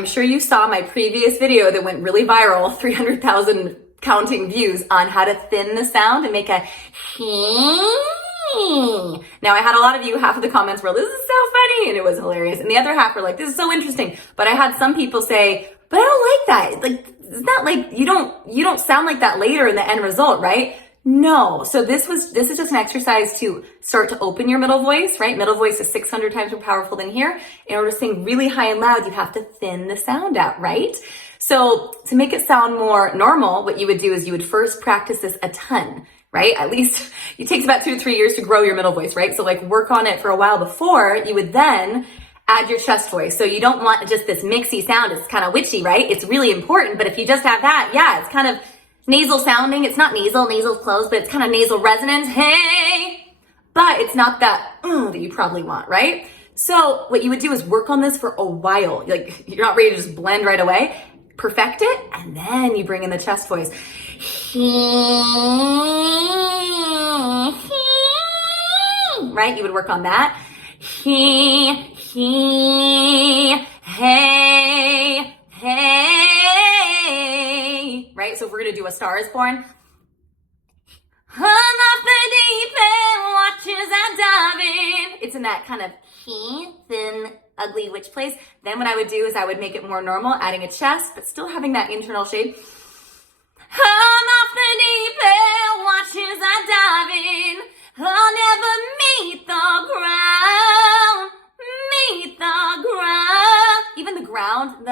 I'm sure you saw my previous video that went really viral, 300,000 counting views on how to thin the sound and make a he. Now I had a lot of you, half of the comments were, this is so funny, and it was hilarious. And the other half were like, this is so interesting. But I had some people say, but I don't like that. Like, it's not like, you don't sound like that later in the end result, right? No. So this is just an exercise to start to open your middle voice, right? Middle voice is 600 times more powerful than here. In order to sing really high and loud, you have to thin the sound out, right? So to make it sound more normal, what you would do is you would first practice this a ton, right? At least it takes about 2 to 3 years to grow your middle voice, right? So like work on it for a while before you would then add your chest voice. So you don't want just this mixy sound. It's kind of witchy, right? It's really important. But if you just have that, yeah, it's kind of nasal sounding. It's not nasal's closed, but it's kind of nasal resonance. Hey, but it's not that that you probably want, right? So what you would do is work on this for a while. Like you're not ready to just blend right away. Perfect it, and then you bring in the chest voice. Right? You would work on that. Hey, hey. Right? So if we're gonna do A Star Is Born, off the deep end, watches I dive in. It's in that kind of thin, ugly witch place. Then what I would do is I would make it more normal, adding a chest, but still having that internal shade. I'm off the deep end, watches I dive in. I'll never meet the ground, even the ground,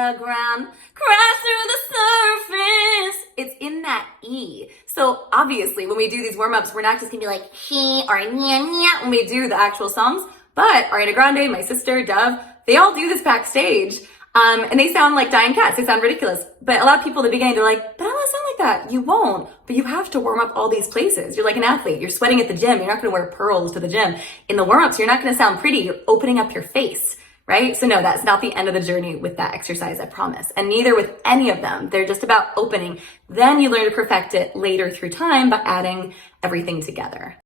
crash through the surface. It's in that E. So obviously when we do these warm-ups, we're not just gonna be like he or nya when we do the actual songs, but Ariana Grande, my sister, Dove, they all do this backstage. And they sound like dying cats. They sound ridiculous. But a lot of people in the beginning, they're like, but I don't want to sound like that. You won't. But you have to warm up all these places. You're like an athlete. You're sweating at the gym. You're not going to wear pearls to the gym. In the warm-ups, you're not going to sound pretty. You're opening up your face, right? So no, that's not the end of the journey with that exercise, I promise. And neither with any of them. They're just about opening. Then you learn to perfect it later through time by adding everything together.